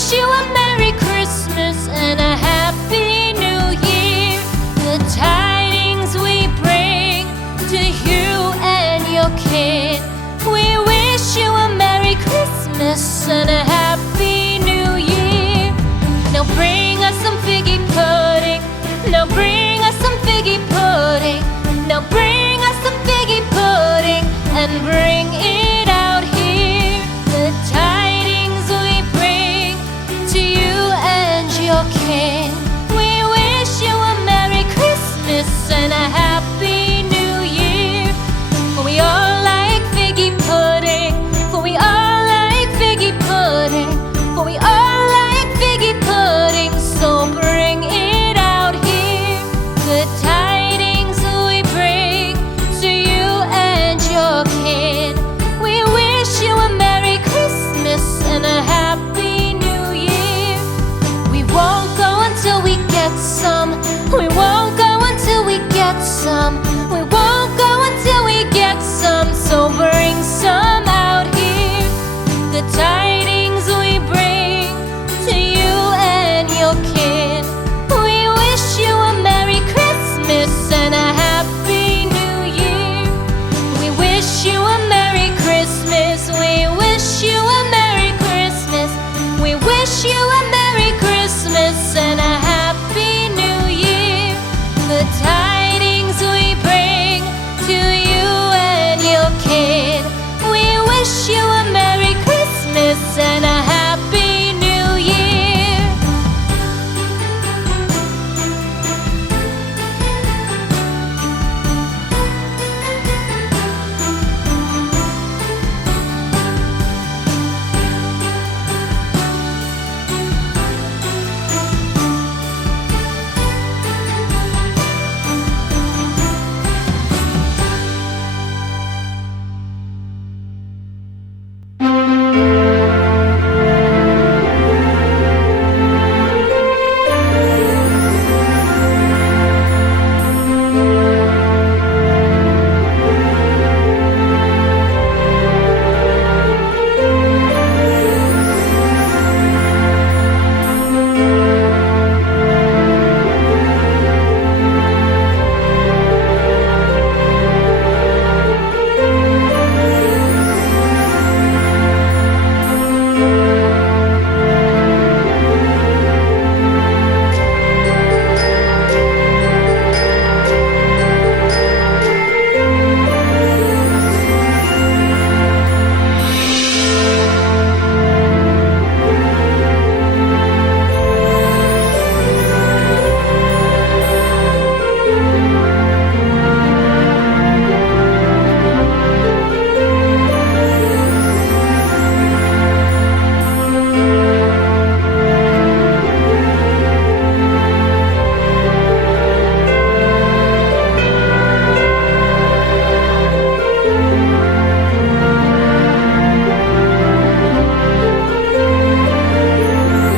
wish you a Merry Christmas and a Happy New Year. The tidings we bring to you and your kin. We wish you a Merry Christmas and a Happy New Year. Now bring us some figgy pudding. Now bring us some figgy pudding. Now bring us some figgy pudding and bring it out here. The tidings we bring to you and your kin. We wish you a Merry Christmas and a Happy New Year. For we all like figgy pudding. For we all like figgy pudding. For we all like figgy pudding. So bring it out here. The tidings we bring to you and your kin. We wish you a Merry Christmas and a Happy New Year. We won't go until we get some. We won't go until we get some. We won't go until we get some. So bring some out here. The tidings we bring to you and your kin. We wish you a Merry Christmas and a Happy New Year. We wish you a Merry Christmas. We wish you a Merry Christmas. We wish you a Merry Christmas and a